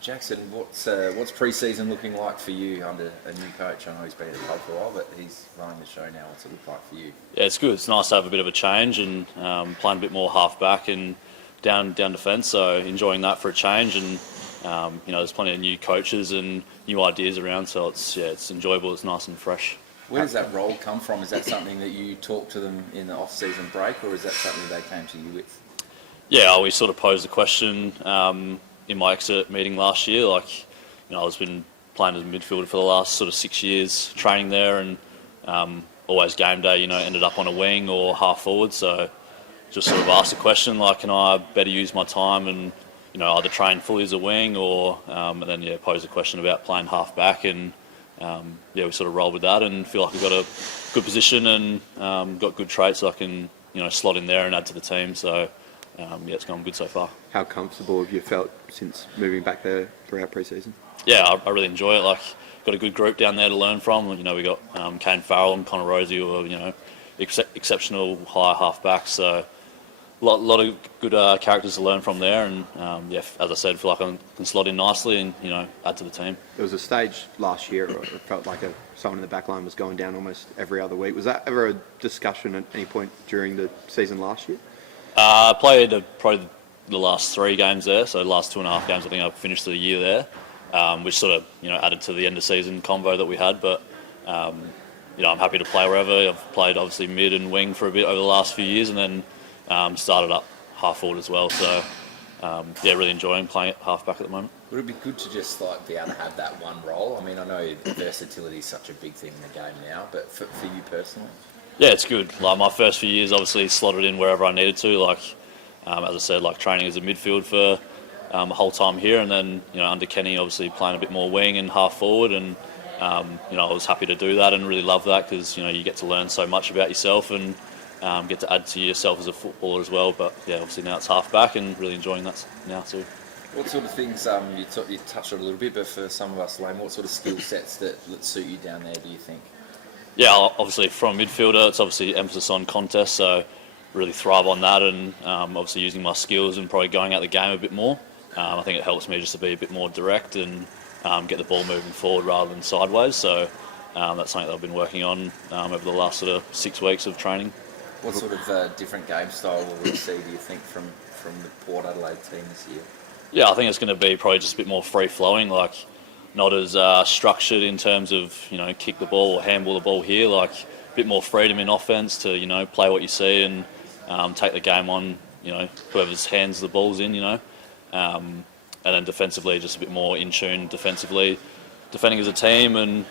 Jackson, what's pre-season looking like for you under a new coach? I know he's been at the club for a while, but he's running the show now. What's it look like for you? Yeah, it's good. It's nice to have a bit of a change and playing a bit more half-back and down defence, so enjoying that for a change. And, there's plenty of new coaches and new ideas around, so it's enjoyable, it's nice and fresh. Where does that role come from? Is that something that you talk to them in the off-season break, or is that something they came to you with? Yeah, we sort of posed the question in my exit meeting last year. I've been playing as a midfielder for the last sort of 6 years, training there, and always game day, ended up on a wing or half forward. So just sort of asked the question, can I better use my time and, either train fully as a wing or, and then, pose the question about playing half back. And, we sort of rolled with that and feel like we've got a good position and got good traits so I can, slot in there and add to the team. So, it's gone good so far. How comfortable have you felt since moving back there throughout pre-season? Yeah, I really enjoy it. Got a good group down there to learn from. We got Kane Farrell and Connor Rosie, who are exceptional high half backs. So a lot of good characters to learn from there. And as I said, feel like I can slot in nicely and add to the team. There was a stage last year where it felt like someone in the back line was going down almost every other week. Was that ever a discussion at any point during the season last year? I played probably the last 3 games there, so the last 2.5 games I think I finished the year there, which sort of added to the end of season convo that we had. But I'm happy to play wherever. I've played obviously mid and wing for a bit over the last few years, and then started up half forward as well. So really enjoying playing at half back at the moment. Would it be good to just be able to have that one role? I mean, I know versatility is such a big thing in the game now, but for you personally? Yeah, it's good. My first few years, obviously, slotted in wherever I needed to. As I said, training as a midfield for the whole time here, and then under Kenny, obviously playing a bit more wing and half forward, and I was happy to do that and really love that because you get to learn so much about yourself and get to add to yourself as a footballer as well. But obviously now it's half back and really enjoying that now too. What sort of things you touched on a little bit, but for some of us, Lane, what sort of skill sets that suit you down there? Do you think? Yeah, obviously from midfielder, it's obviously emphasis on contest, so really thrive on that and obviously using my skills and probably going at the game a bit more. I think it helps me just to be a bit more direct and get the ball moving forward rather than sideways. So that's something that I've been working on over the last sort of 6 weeks of training. What sort of different game style will we see, do you think, from the Port Adelaide team this year? Yeah, I think it's going to be probably just a bit more free-flowing, not as structured in terms of, kick the ball or handball the ball here, a bit more freedom in offence to, play what you see and take the game on, whoever's hands the ball's in, and then defensively just a bit more in tune defensively, defending as a team and,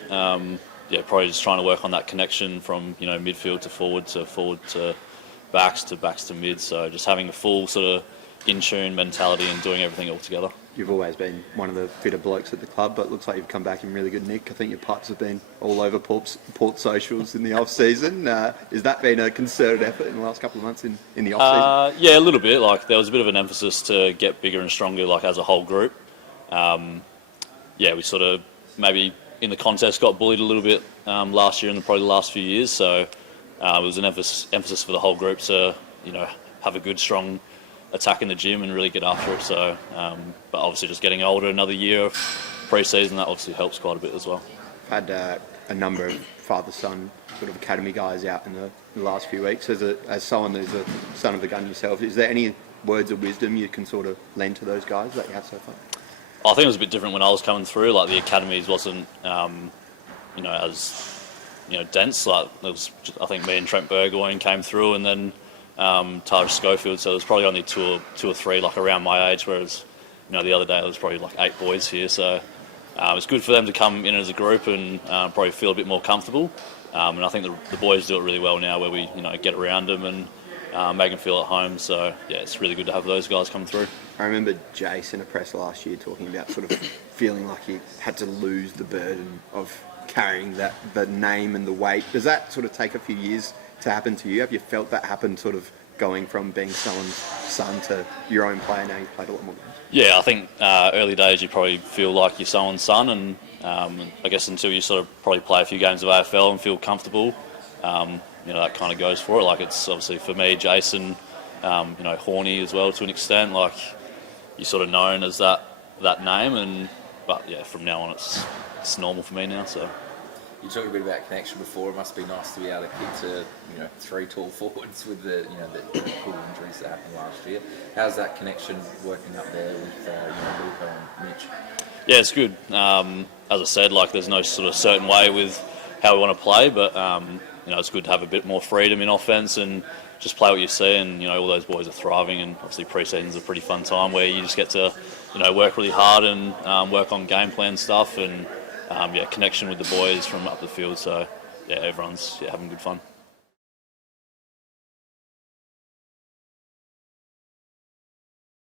probably just trying to work on that connection from, midfield to backs to mid, so just having a full sort of in-tune mentality and doing everything all together. You've always been one of the fitter blokes at the club, but it looks like you've come back in really good nick. I think your pipes have been all over Port socials in the off-season. Has that been a concerted effort in the last couple of months in the off-season? Yeah, a little bit. There was a bit of an emphasis to get bigger and stronger, as a whole group. We sort of maybe in the contest got bullied a little bit last year and probably the last few years. So it was an emphasis for the whole group to, have a good, strong attack in the gym and really get after it. So, but obviously just getting older, another year of pre-season, that obviously helps quite a bit as well. I've had a number of father-son sort of academy guys out in the last few weeks. As someone who's a son of a gun yourself, is there any words of wisdom you can sort of lend to those guys that you have so far? I think it was a bit different when I was coming through. The academies wasn't, as dense. It was I think me and Trent Burgoyne came through, and then Taj Schofield. So there was probably only two or three around my age. Whereas the other day there was probably 8 boys here. So it's good for them to come in as a group and probably feel a bit more comfortable. And I think the boys do it really well now, where we get around them and make them feel at home. So yeah, it's really good to have those guys come through. I remember Jace in a press last year talking about sort of feeling like he had to lose the burden of carrying the name and the weight. Does that sort of take a few years to happen to you? Have you felt that happen, sort of going from being someone's son to your own player now? You've played a lot more games. Yeah, I think early days you probably feel like you're someone's son, and I guess until you sort of probably play a few games of AFL and feel comfortable, that kind of goes for it. It's obviously for me, Jason, Horny as well to an extent. You're sort of known as that that name. But yeah, from now on it's normal for me now. So. You talked a bit about connection before. It must be nice to be able to kick to 3 tall forwards with the the cool injuries that happened last year. How's that connection working up there with Luca and Mitch? Yeah, it's good. As I said, like there's no sort of certain way with how we want to play, but it's good to have a bit more freedom in offense and just play what you see. And all those boys are thriving, and obviously pre-season's a pretty fun time where you just get to work really hard and work on game plan stuff and connection with the boys from up the field. So yeah, everyone's having good fun.